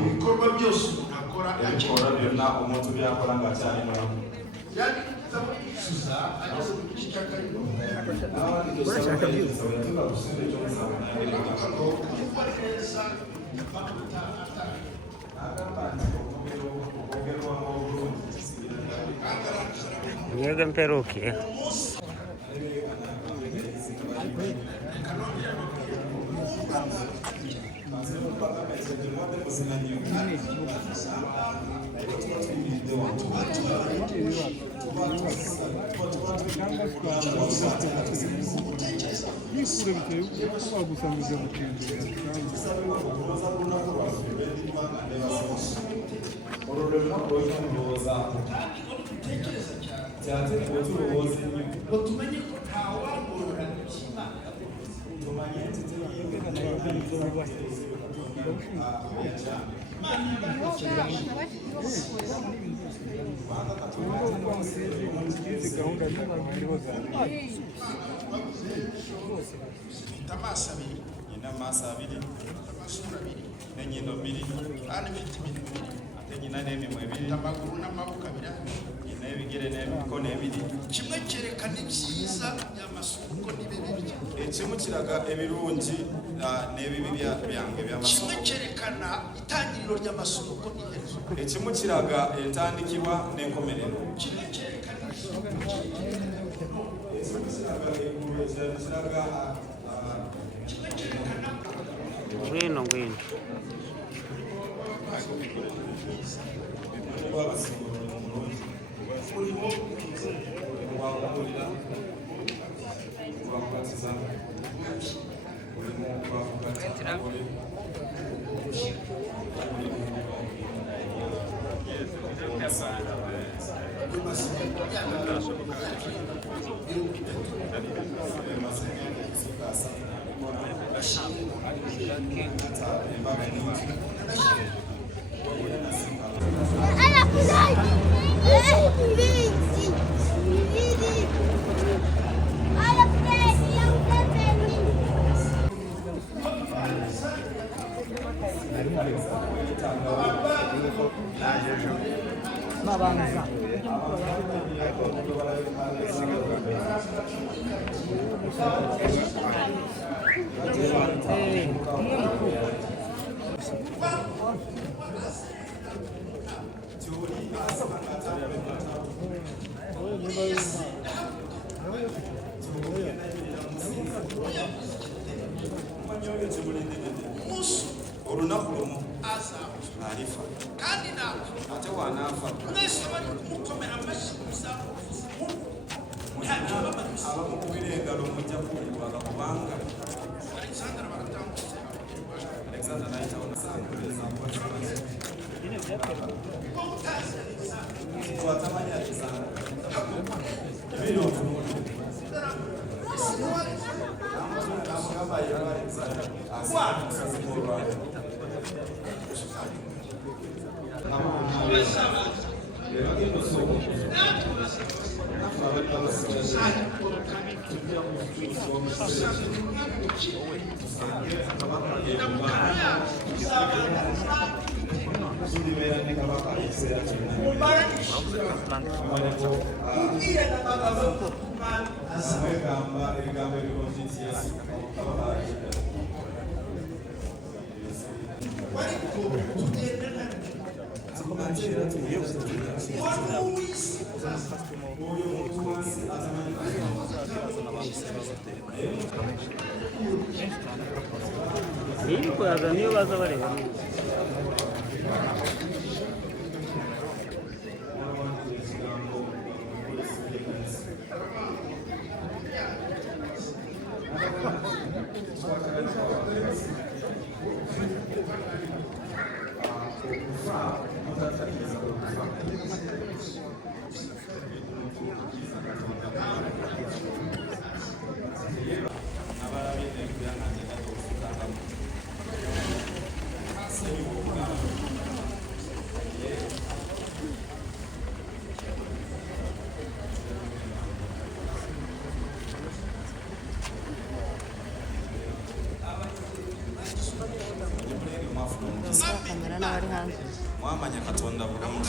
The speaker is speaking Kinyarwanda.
ibikorwa byose akora akora byona umuntu byakora ngacane nawe yani kwicuza ageze mu gice cya karindwi urashaka byose Niega peruke. kimwe cyerekana ibyiza by'amasuko n'ibibibya kimukiraga ebirungi n'ebibi byange by'amasuko kimwe cyerekana itangiriro ry'amasuko n'iherezo ekimukiraga entandikirwa n'enkomerero kimwe cyerekana Ngwino olunaku lumu alifa kandi nawe ate wanafa mwese bari kumukomera amashyi abamukubira engalo mujja kuwulibwaga kubanga Alexander nayitawo watamanya Alexander ebiri otunuli amugamba yeba Alexander asazimolwayo Niyo baza bareba Mwamanya Katonda bulungi.